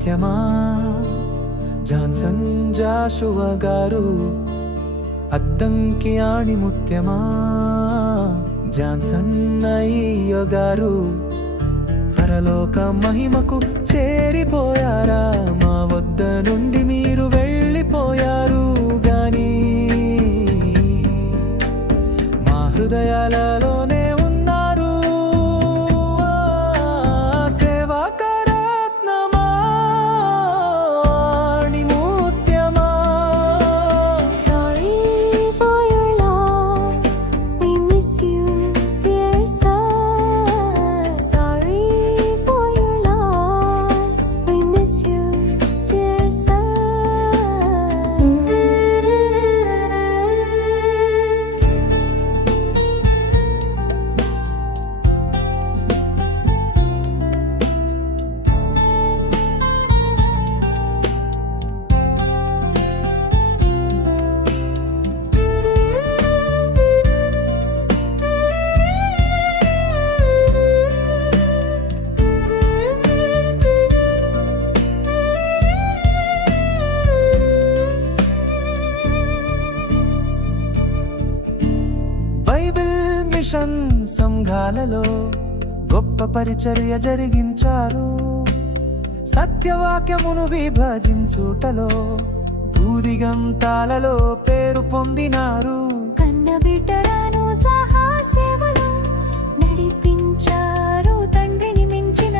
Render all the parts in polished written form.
ముత్యమా Johnson Jashuva గారు. Addanki Aani ముత్యమా Johnson అయ్య గారు. పరలోక మహిమకు చేరిపోయారా, మా వద్ద నుండి మీరు వెళ్ళిపోయారు గాని మా హృదయాలలోనే ఉన్నారు. సేవాకరత్నమా Aani ముత్యమా. Sorry for your loss, we miss you, dear sir. Sorry for your loss, we miss you, dear sir. Bible mission సంఘాలలో గొప్ప పరిచర్య జరిగించారు. సత్యవాక్యమును విభజించుటలో భూదిగంతాలలో పేరు పొందినారు. కన్నబిడ్డలను సహా సేవలో నడిపించారు. తండ్రిని మించిన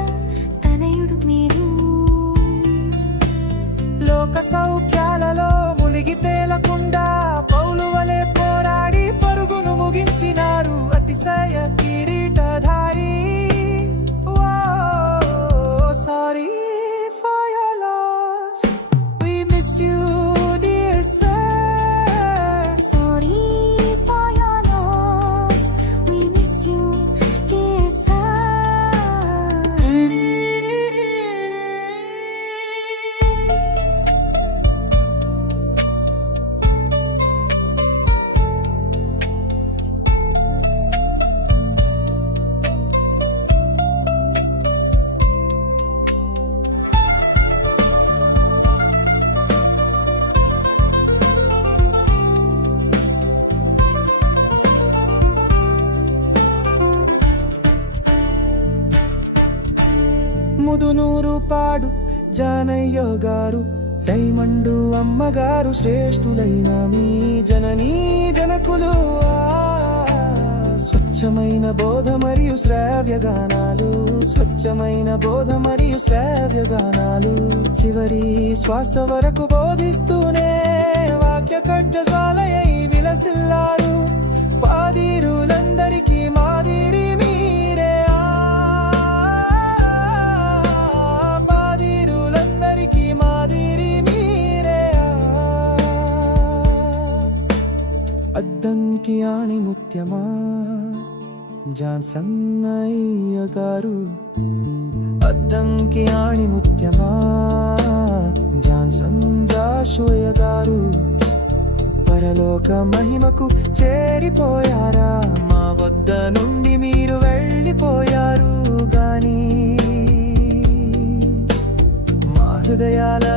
తనయుడు మీరు. లోక సౌఖ్యాలలో మునిగి తేలకుండా పౌలు వలె పోరాడి పరుగును ముగించినారు. అతిశయ కిరీటధారి. Sorry for your loss, we miss you dear sir. Sorry for your loss, we miss you, dear sir. Mudunurupadu Janaiah గారు. డైమండు అమ్మగారు. శ్రేష్ఠులైన మీ జననీ జనకులు. స్వచ్ఛమైన బోధ మరియు శ్రావ్యగానాలు. స్వచ్ఛమైన బోధ మరియు శ్రావ్యగానాలు. చివరి శ్వాస వరకు బోధిస్తూనే వాక్య ఖడ్గజ్వాలయై విలసిల్లారు. పాదిరులందరికీ మాదిరి మీరే. పాదిరులందరికీ మాదిరి మీరే. అద్దంకి ఆణి ముత్యమా జాన్సన్ అయ్య గారు. అద్దంకి ఆణి ముత్యమా జాన్సన్ జాషువా గారు. పరలోక మహిమకు చేరిపోయారా, మా వద్ద నుండి మీరు వెళ్ళిపోయారు గాని మా హృదయాల